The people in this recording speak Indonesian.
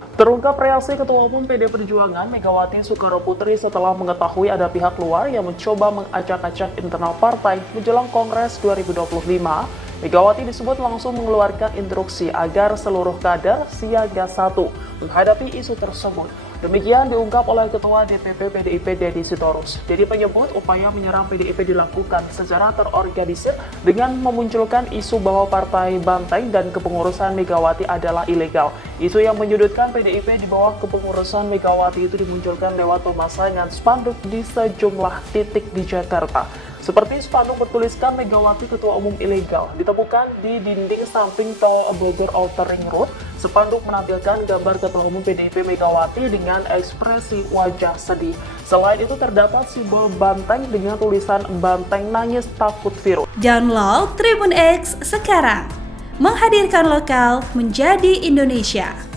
Terungkap reaksi Ketua Umum PD Perjuangan Megawati Soekarnoputri setelah mengetahui ada pihak luar yang mencoba mengacak-acak internal partai menjelang Kongres 2025. Megawati disebut langsung mengeluarkan instruksi agar seluruh kader siaga satu menghadapi isu tersebut. Demikian diungkap oleh Ketua DPP PDIP Deddy Sitorus. Deddy menyebut upaya menyerang PDIP dilakukan secara terorganisir dengan memunculkan isu bahwa partai banteng dan kepengurusan Megawati adalah ilegal. Isu yang menyudutkan PDIP di bawah kepengurusan Megawati itu dimunculkan lewat pemasangan spanduk di sejumlah titik di Jakarta. Seperti spanduk bertuliskan Megawati Ketua Umum Ilegal, ditemukan di dinding samping tol Bogor Outer Ring Road. Spanduk menampilkan gambar Ketua Umum PDIP Megawati dengan ekspresi wajah sedih. Selain itu terdapat simbol banteng dengan tulisan "Banteng nangis takut virus". Download Tribun X sekarang, menghadirkan lokal menjadi Indonesia.